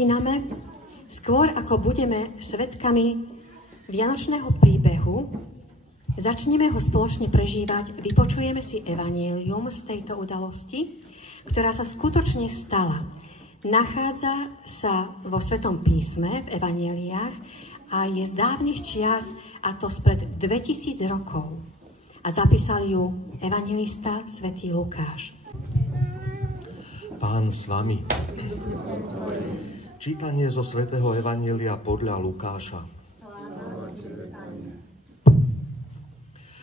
začíname. Skôr ako budeme svedkami vianočného príbehu, začneme ho spoločne prežívať, vypočujeme si evanjelium z tejto udalosti, ktorá sa skutočne stala. Nachádza sa vo Svetom písme, v evanjeliách a je z dávnych čias, a to spred 2000 rokov. A zapísal ju evanjelista svätý Lukáš. Pán s vami. Čítanie zo svätého evanjelia podľa Lukáša.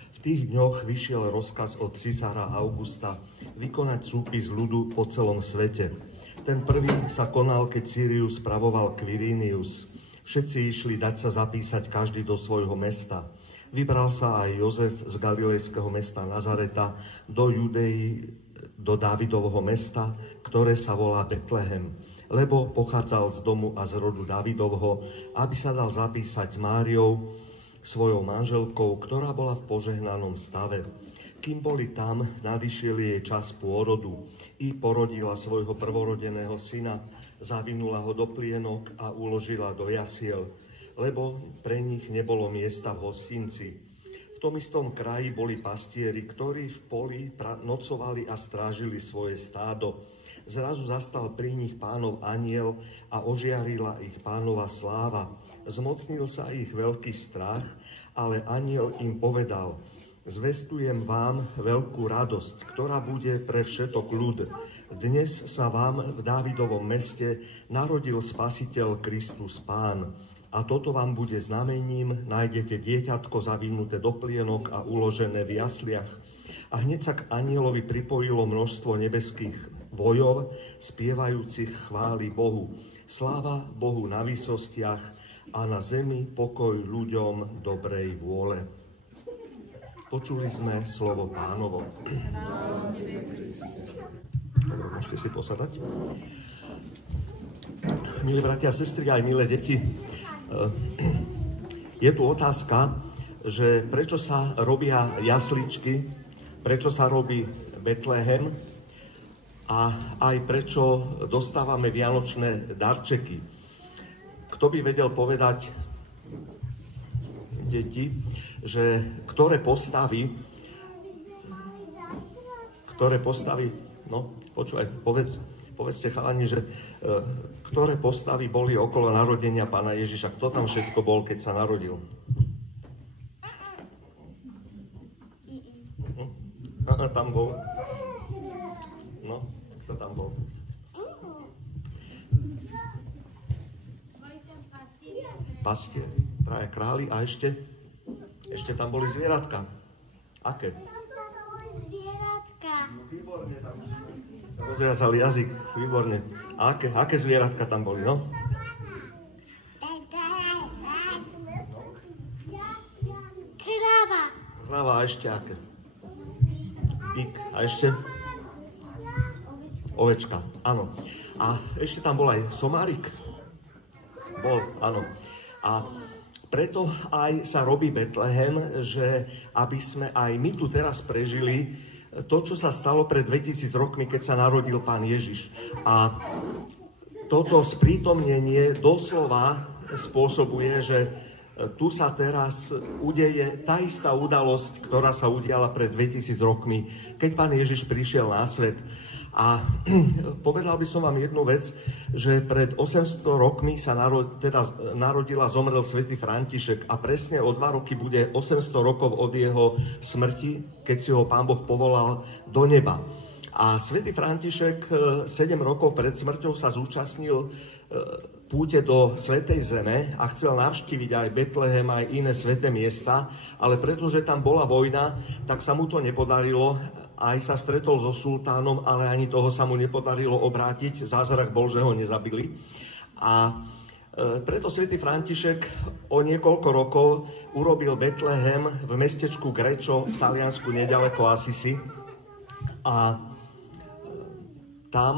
V tých dňoch vyšiel rozkaz od cisára Augusta vykonať súpis ľudu po celom svete. Ten prvý sa konal, keď Sýriu spravoval Quirinius. Všetci išli dať sa zapísať každý do svojho mesta. Vybral sa aj Jozef z galilejského mesta Nazareta do Judei, do Dávidovho mesta, ktoré sa volá Betlehem, lebo pochádzal z domu a z rodu Dávidovho, aby sa dal zapísať s Máriou, svojou manželkou, ktorá bola v požehnanom stave. Kým boli tam, nadišiel jej čas pôrodu. I porodila svojho prvorodeného syna, zavinula ho do plienok a uložila do jasiel, lebo pre nich nebolo miesta v hostinci. V tom istom kraji boli pastieri, ktorí v poli nocovali a strážili svoje stádo. Zrazu zastal pri nich Pánov anjel a ožiarila ich Pánova sláva. Zmocnil sa ich veľký strach, ale anjel im povedal: Zvestujem vám veľkú radosť, ktorá bude pre všetok ľud. Dnes sa vám v Dávidovom meste narodil Spasiteľ Kristus Pán. A toto vám bude znamením: nájdete dieťatko zavinuté do plienok a uložené v jasliach. A hneď sa k anjelovi pripojilo množstvo nebeských vojov, spievajúcich chvály Bohu. Sláva Bohu na výsostiach a na zemi pokoj ľuďom dobrej vôle. Počuli sme slovo Pánovo. Dobre, môžete si posadať. Milí bratia a sestry, aj milé deti, je tu otázka, že prečo sa robia jasličky, prečo sa robí Betlehem a aj prečo dostávame vianočné darčeky. Kto by vedel povedať, deti, že ktoré postavy, no počúvaj, povedzte chalani, že ktoré postavy boli okolo narodenia Pána Ježiša, kto tam všetko bol, keď sa narodil? Tam bol. No, kto tam bol? Pastier, traja králi a ešte tam boli zvieratka. Aké? Tam boli zvieratka. No, výborne, tam rozviazal jazyk, výborne. A aké zvieratka tam boli, no? Kráva. Kráva a ešte aké? Pík a ešte? Ovečka, áno. A ešte tam bol aj somárik. Bol, áno. A preto aj sa robí Betlehem, že aby sme aj my tu teraz prežili to, čo sa stalo pred 2000 rokmi, keď sa narodil Pán Ježiš. A toto sprítomnenie doslova spôsobuje, že tu sa teraz udeje tá istá udalosť, ktorá sa udiala pred 2000 rokmi, keď Pán Ježiš prišiel na svet. A povedal by som vám jednu vec, že pred 800 rokmi sa narodil a zomrel svätý František a presne o 2 roky bude 800 rokov od jeho smrti, keď si ho Pán Boh povolal do neba. A svätý František 7 rokov pred smrťou sa zúčastnil púte do Svätej Zeme a chcel navštíviť aj Betlehem, aj iné sväté miesta, ale pretože tam bola vojna, tak sa mu to nepodarilo. Aj sa stretol so sultánom, ale ani toho sa mu nepodarilo obrátiť. Zázrak bol, že ho nezabili. A preto svätý František o niekoľko rokov urobil Betlehem v mestečku Grečo v Taliansku nedaleko Assisi. A tam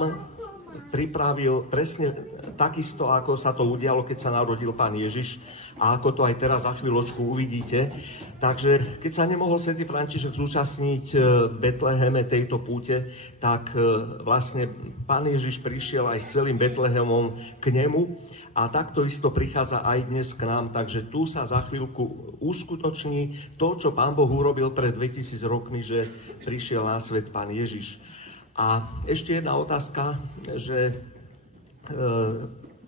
pripravil presne takisto, ako sa to udialo, keď sa narodil Pán Ježiš. a ako to aj teraz za chvíľočku uvidíte. Takže keď sa nemohol svätý František zúčastniť v Betleheme tejto púte, tak vlastne Pán Ježiš prišiel aj s celým Betlehemom k nemu a takto isto prichádza aj dnes k nám. Takže tu sa za chvíľku uskutoční to, čo Pán Boh urobil pred 2000 rokmi, že prišiel na svet Pán Ježiš. A ešte jedna otázka, že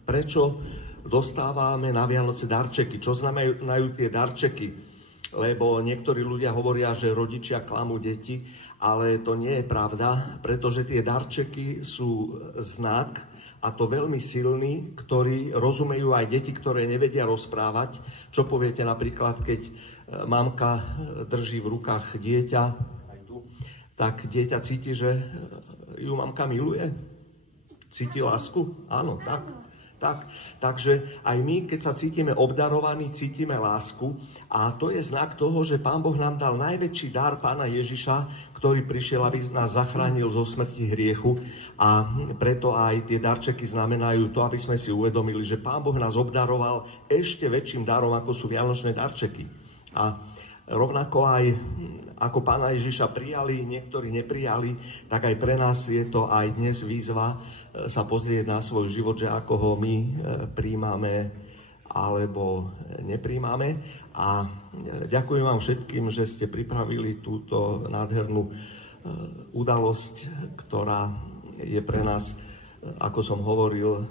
prečo dostávame na Vianoce darčeky? Čo znamenajú tie darčeky? Lebo niektorí ľudia hovoria, že rodičia klamú deti, ale to nie je pravda, pretože tie darčeky sú znak, a to veľmi silný, ktorý rozumejú aj deti, ktoré nevedia rozprávať. Čo poviete napríklad, keď mamka drží v rukách dieťa, tak dieťa cíti, že ju mamka miluje? Cíti lásku? Áno, tak. Takže aj my, keď sa cítime obdarovaní, cítime lásku a to je znak toho, že Pán Boh nám dal najväčší dar Pána Ježiša, ktorý prišiel, aby nás zachránil zo smrti hriechu a preto aj tie darčeky znamenajú to, aby sme si uvedomili, že Pán Boh nás obdaroval ešte väčším darom, ako sú vianočné darčeky. A rovnako aj ako Pána Ježiša prijali, niektorí neprijali, tak aj pre nás je to aj dnes výzva sa pozrieť na svoj život, že ako ho my príjmame alebo nepríjmame. A ďakujem vám všetkým, že ste pripravili túto nádhernú udalosť, ktorá je pre nás, ako som hovoril,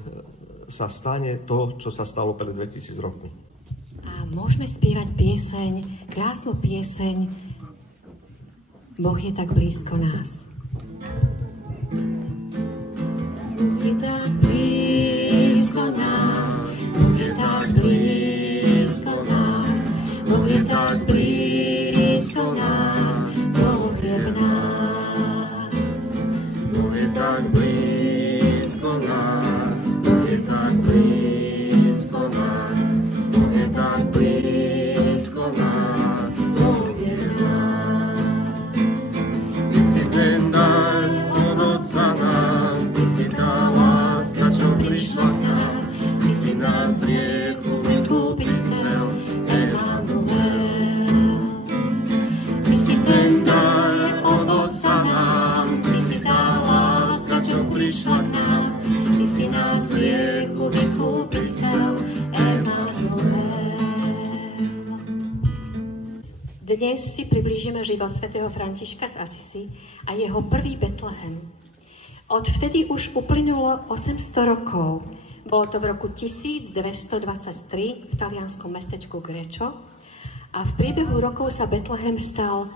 sa stane to, čo sa stalo pred 2000 rokmi. A môžeme spievať pieseň, krásnu pieseň Boh je tak blízko nás. Boh je tak blízko nás, Boh je tak blízko nás, Boh je tak blízko nás, Boh je v nás. Boh je tak blízko nás, Boh je tak blízko nás, Boh je tak blízko nás, Boh je v nás. Ty si ten dar od Otca nám, Ty si tá láska, čo prišla k nám, Ty si nás z hriechu vykúpiť chcel, Emanuel. Ty si ten dar od Otca nám, Ty si tá láska, čo prišla k nám, Ty si nás z hriechu vykúpiť chcel, Emanuel. Dnes si priblížime život svätého Františka z Asisi a jeho prvý Betlehem. Odvtedy už uplynulo 800 rokov. Bolo to v roku 1223 v talianskom mestečku Grečo a v priebehu rokov sa Betlehem stal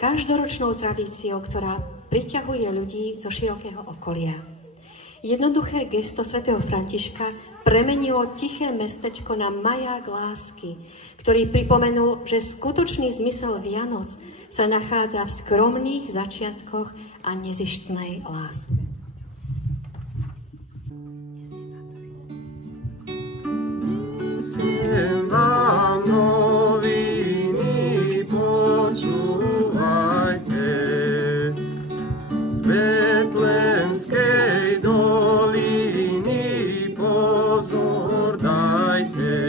každoročnou tradíciou, ktorá priťahuje ľudí zo širokého okolia. Jednoduché gesto svätého Františka premenilo tiché mestečko na maják lásky, ktorý pripomenul, že skutočný zmysel Vianoc sa nachádza v skromných začiatkoch a nezištnej láske. Sem vám noviny počúvajte, z Betlemskej doliny pozor dajte.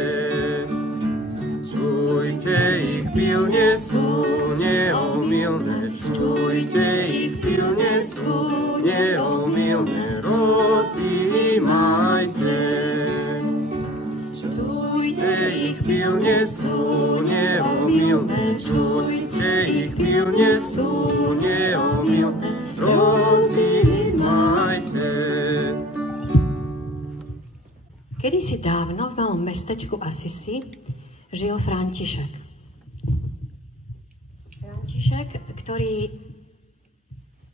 Čujte, ich pilne sú neomylné, čujte, ich pilne sú neomylné, rozjímajte. Ich pilne sú neomylné, čujte, ich pilne sú neomylné, rozjímajte. Kedysi dávno v malom mestečku Asisi žil František. František, ktorý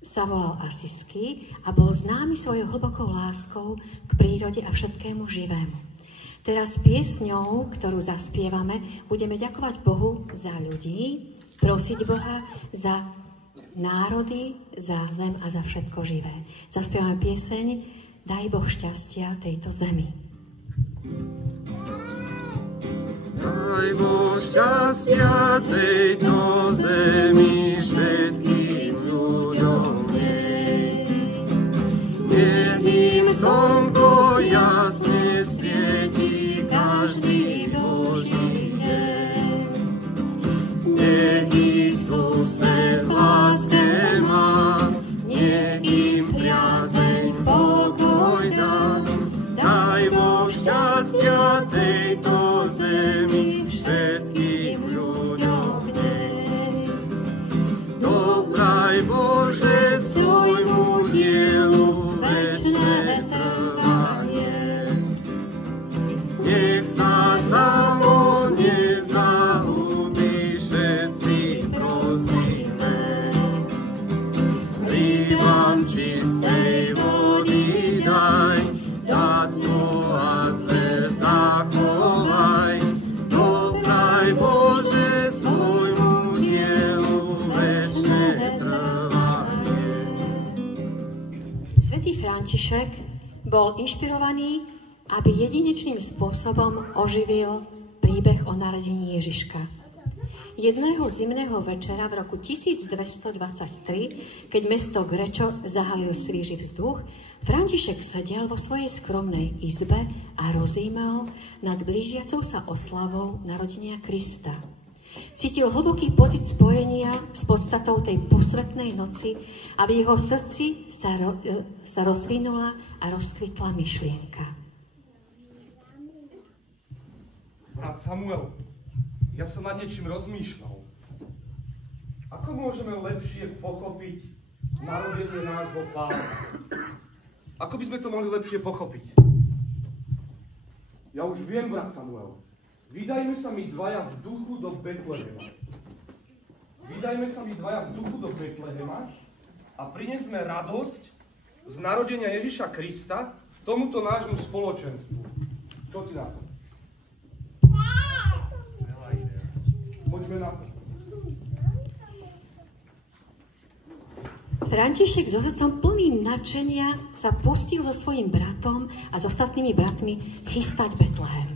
sa volal Asisky a bol známy svojou hlbokou láskou k prírode a všetkému živému. Teraz piesňou, ktorú zaspievame, budeme ďakovať Bohu za ľudí, prosiť Boha za národy, za zem a za všetko živé. Zaspievame pieseň Daj Boh šťastia tejto zemi. Daj Boh šťastia tejto zemi všetkým ľuďom nej. Nech im slnko jasne svieti každý Boží František bol inšpirovaný, aby jedinečným spôsobom oživil príbeh o narodení Ježiška. Jedného zimného večera v roku 1223, keď mesto Grečo zahalil svíži vzduch, František sedel vo svojej skromnej izbe a rozímal nad blížiacou sa oslavou narodenia Krista. Cítil hlboký pocit spojenia s podstatou tej posvetnej noci a v jeho srdci sa rozvinula a rozkvitla myšlienka. Brat Samuel, ja som nad niečím rozmýšľal. Ako môžeme lepšie pochopiť narodenie nášho Pána? Ako by sme to mohli lepšie pochopiť? Ja už viem, brat Samuel. Vydajme sa my dvaja v duchu do Betlehema. Vydajme sa my dvaja v duchu do Betlehema a prinesme radosť z narodenia Ježiša Krista tomuto nášmu spoločenstvu. Čo ti na to? Poďme na to. František so srdcom plným nadšenia sa pustil so svojím bratom a s ostatnými bratmi chystať Betlehem.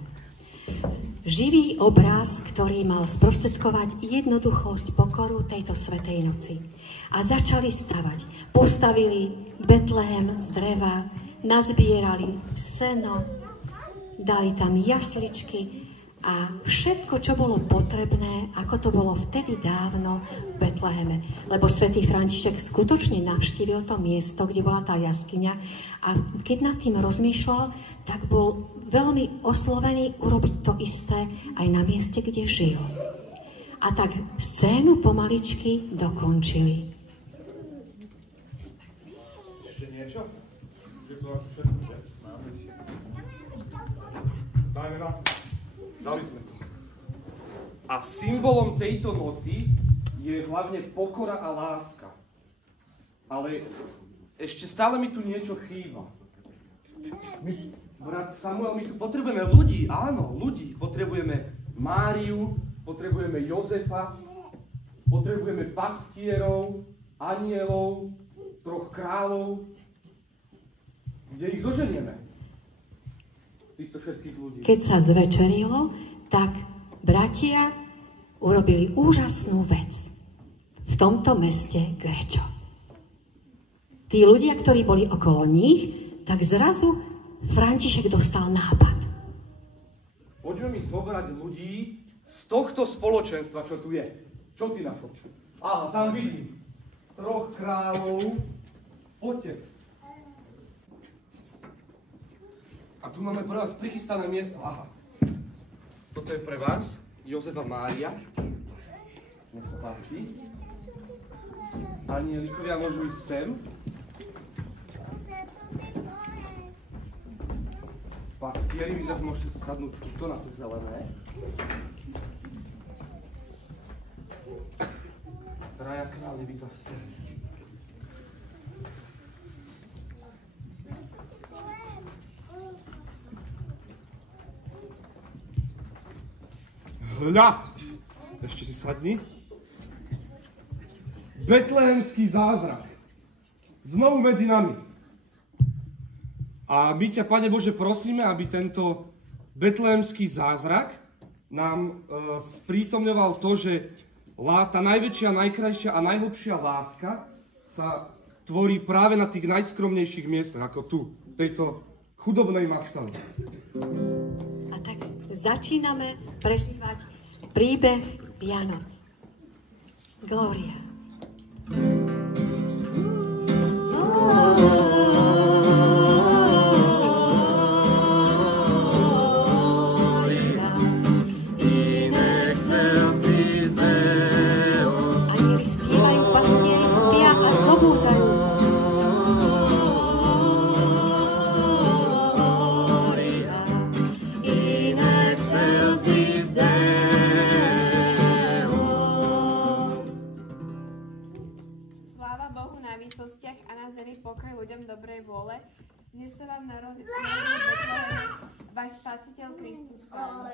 Živý obraz, ktorý mal sprostredkovať jednoduchosť, pokoru tejto svätej noci. A začali stavať. Postavili Betlehem z dreva, nazbierali seno, dali tam jasličky a všetko, čo bolo potrebné, ako to bolo vtedy dávno v Betleheme. Lebo svätý František skutočne navštívil to miesto, kde bola tá jaskyňa a keď nad tým rozmýšľal, tak bol veľmi oslovený urobiť to isté aj na mieste, kde žil. A tak scénu pomaličky dokončili. Ešte niečo? Dajme na to. Dali sme to. A symbolom tejto noci je hlavne pokora a láska. Ale ešte stále mi tu niečo chýba. Brat Samuel, my tu potrebujeme ľudí, áno, ľudí. Potrebujeme Máriu, potrebujeme Jozefa, potrebujeme pastierov, anielov, 3 kráľov. Kde ich zoženieme? Týchto všetkých ľudí. Keď sa zvečerilo, tak bratia urobili úžasnú vec v tomto meste Grečo. Tí ľudia, ktorí boli okolo nich, tak zrazu František dostal nápad. Poďme mi zobrať ľudí z tohto spoločenstva, čo tu je. Čo ty na to? Aha, tam vidím 3 kráľov. Poďte. A tu máme pre vás prichystané miesto. Aha. Toto je pre vás. Jozefa Mária. Nech sa páči. Anielikovia môžu ísť sem. Pastieri, vy zase môžete sa sadnúť tuto na to zelené. Traja králi, vy zase. Hľa! Ešte si sadni. Betlehemský zázrak. Znovu medzi nami. A my ťa, Pane Bože, prosíme, aby tento betlehemský zázrak nám sprítomňoval to, že tá najväčšia, najkrajšia a najhlbšia láska sa tvorí práve na tých najskromnejších miestach, ako tu, v tejto chudobnej maštale. A tak začíname prežívať príbeh Vianoc. Glória. Ľuďom dobrej vôle, dnes sa vám narodil Betleheme váš spasiteľ Kristus Pán.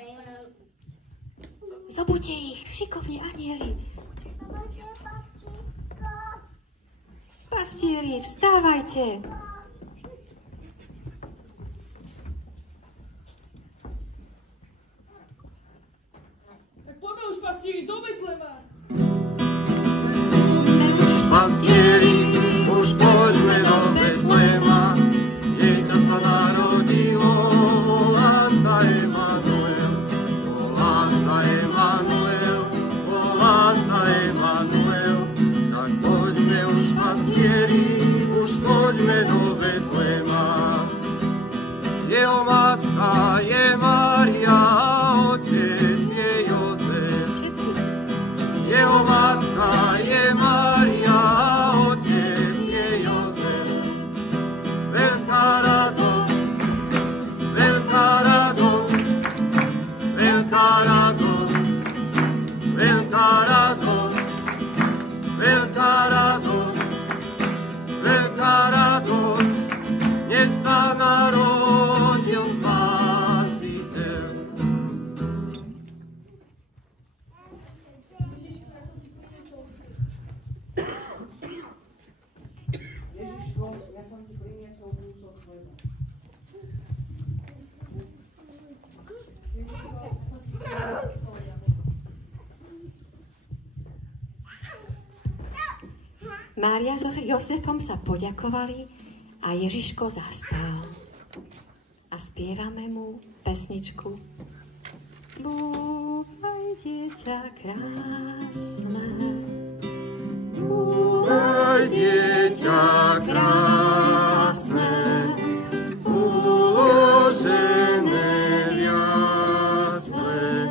Zobuďte ich, šikovní anieli. Pastieri, vstávajte. Mária so Jozefom sa poďakovali a Ježiško zaspal. A spievame mu pesničku. Búvaj, dieťa krásne, búvaj, dieťa krásne, uložené v jasle.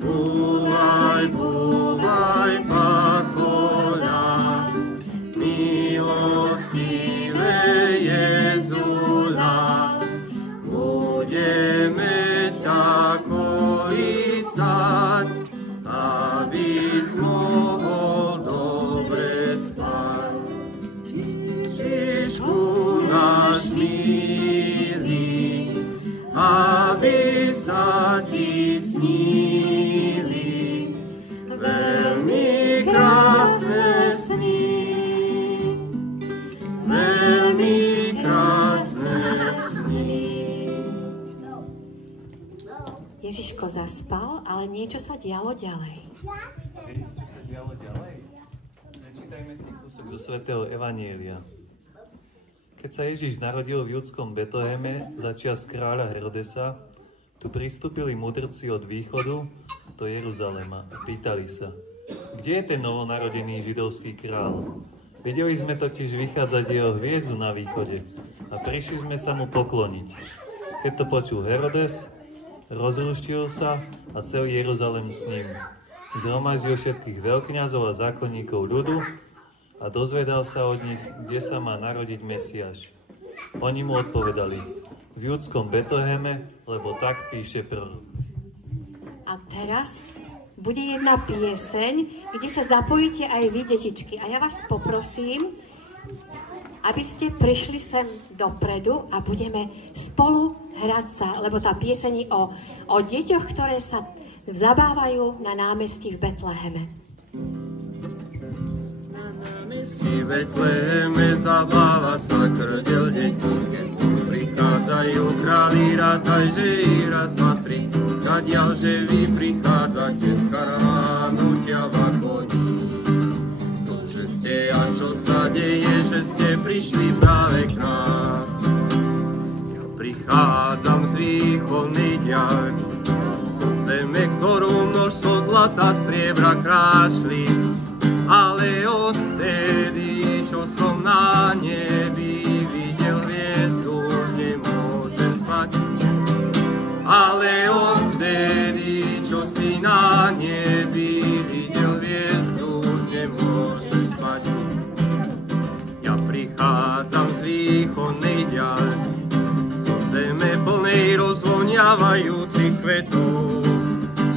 Búvaj, búvaj, pachoľa, milostivé Jezula, budeme ťa kolísať, aby mohol dobre spať. Ježišku náš milý, aby sa ti snili veľmi krásne sny, veľmi krásne sny. Ježiško zaspal, ale niečo sa dialo ďalej. A viete, čo sa dialo ďalej? Prečítajme si kúsok zo svätého Evanielia. Keď sa Ježiš narodil v judskom Betleheme za čias kráľa Herodesa, tu pristúpili mudrci od východu do Jeruzalema a pýtali sa, kde je ten novonarodený židovský král? Videli sme totiž vychádzať jeho hviezdu na východe a prišli sme sa mu pokloniť. Keď to počul Herodes, rozrušil sa a celý Jeruzalem s ním. Zhromaždil všetkých veľkňazov a zákonníkov ľudu a dozvedal sa od nich, kde sa má narodiť Mesiáš. Oni mu odpovedali, v judskom Betleheme, lebo tak píše prorok. A teraz bude jedna pieseň, kde sa zapojíte aj vy, detičky. A ja vás poprosím, aby ste prišli sem dopredu a budeme spolu hrať sa, lebo tá pieseň je o deťoch, ktoré sa zabávajú na námestí v Betleheme. Na námestí v Betleheme zabáva sa krdel detí, keď prichádzajú králi, rátaj, že ich raz, dva, tri, skadiaľ, že vy prichádzate z karavánu ťava koní. To, že ste a čo sa deje, že ste prišli práve k nám. Ja prichádzam z východnej ďalky, zo zeme, ktorú množstvo zlata, striebra krášli, ale odtedy, čo som na nebi videl hviezdu, už nemôžem spať. Ale odtedy, čo si na nebi videl hviezdu, už nemôžem spať. Ja prichádzam z východnej ďalky, zo zeme plnej rozvoniavajúcich kvetov,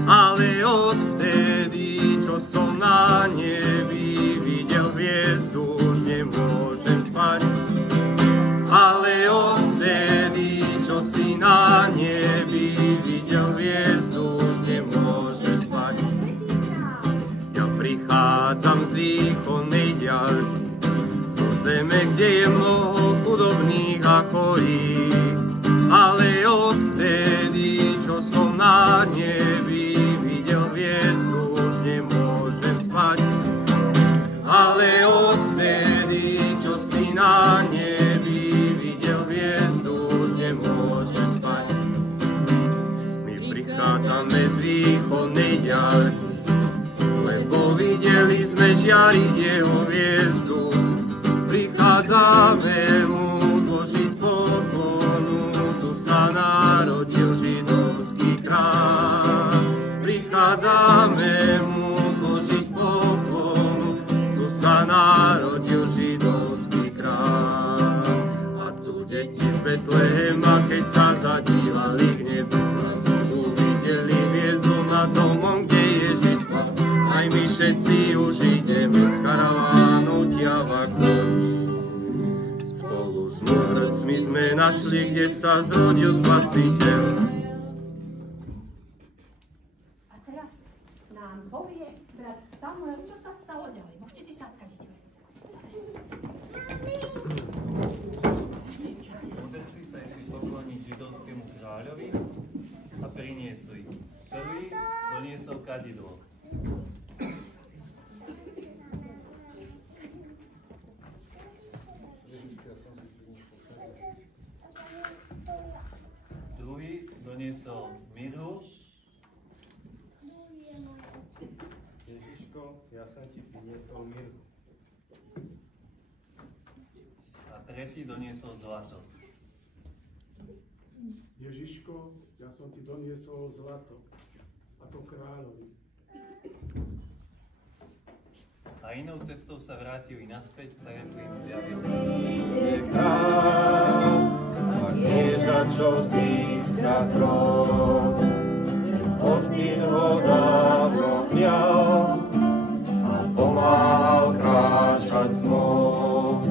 ale odvtedy, čo som na nebi videl hviezdu, už nemôžem spať. Ale odvtedy, čo si na nebi videl hviezdu, už nemôžem spať. Ja prichádzam z východnej ďalky, zo zeme, kde je mnoho chudobných a chorých, ale odvtedy, čo som na nebi videl hviezdu, už nemôžem spať. Ale odvtedy, čo si na nebi videl hviezdu, už nemôžem spať. My prichádzame z východnej ďalky, lebo videli sme žiariť jeho hviezdu. Prichádzame mu zložiť poklonu, tu sa narodil židovský kráľ. Prichádzame mu zložiť poklonu, tu sa narodil židovský kráľ. A tu deti z Betlehema, keď sa zadívali k nebu, zrazu uvideli hviezdu nad domom, kde Ježiš spal. Aj my všetci už ideme z karavánu ťava koní. Spolu s mudrcmi sme našli, kde sa zrodil Spasiteľ. A teraz nám povie brat Samuel, čo sa stalo ďalej. Môžete si sadkať, deti. Mudrci sa išli pokloniť židovskému kráľovi a priniesli. Prvý doniesol kadidlo. doniesol mir. A tretí doniesol zlato. Ježiško, ja som ti doniesol zlato, ako kráľovi. A inou cestou sa vrátili naspäť, tak ako im zjavil. A knieža, čo získa trón, Syn ho dávno prial a pomáhal kráčať tmou.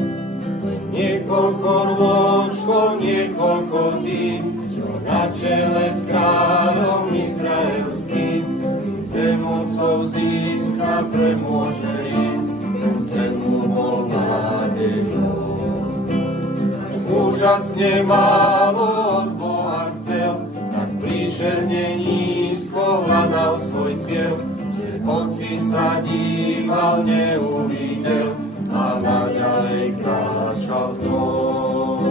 Niekoľko rôčkov, niekoľko zím, čo na čele s kráľom izraelským, Syn zemocov získa, premôže im, ten sen mu bol nádejou. Úžasne málo od Boha chcel, tak príšerne nízko hľadal svoj cieľ, že hoci sa díval, neuvidel a naďalej kráčal v tom.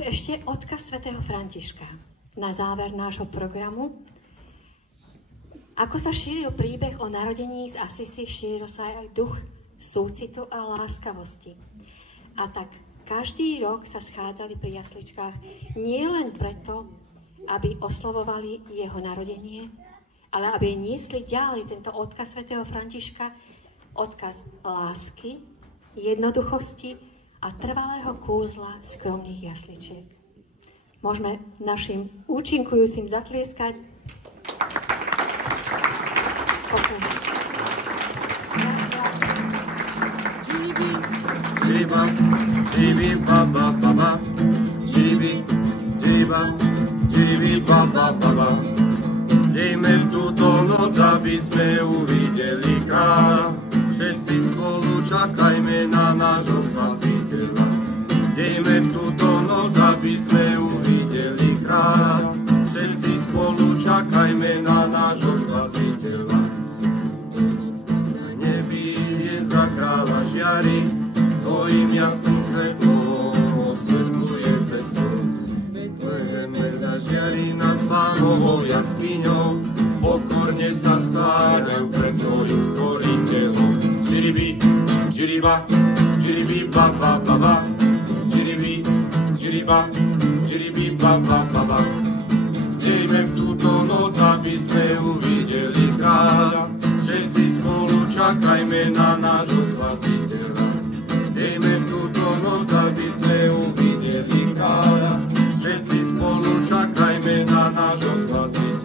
Ešte odkaz svätého Františka na záver nášho programu. Ako sa šíril príbeh o narodení z Asisi, šíril sa aj duch súcitu a láskavosti. A tak každý rok sa schádzali pri jasličkách nie len preto, aby oslavovali jeho narodenie, ale aby niesli ďalej tento odkaz svätého Františka, odkaz lásky, jednoduchosti a trvalého kúzla skromných jasličiek. Môžeme našim účinkujúcim zatlieskať. Dejme v túto noc, aby sme uvideli kráľa. Všetci spolu čakajme na nášho Spasiteľa. Dejme v túto noc, aby sme uvideli kráľa. Všetci spolu čakajme na nášho Spasiteľa. Na nebi hviezda kráľa žiari, svojim jasným svetlom osvetľuje cestu. Betleheme zažiari nad Pánovou jaskyňou, pokorne sa skláňajú pred svojim stvoriteľom. Džiribi, džiriba, džiribi, ba, ba, ba, ba. Džiribi, džiriba, džiribi, ba, ba, ba, ba. Dejme v túto noc, aby sme uvideli kráľa. Všetci spolu čakajme na nášho Spasiteľa. Dejme v túto noc, aby sme uvideli kráľa. Všetci spolu čakajme na nášho Spasiteľa.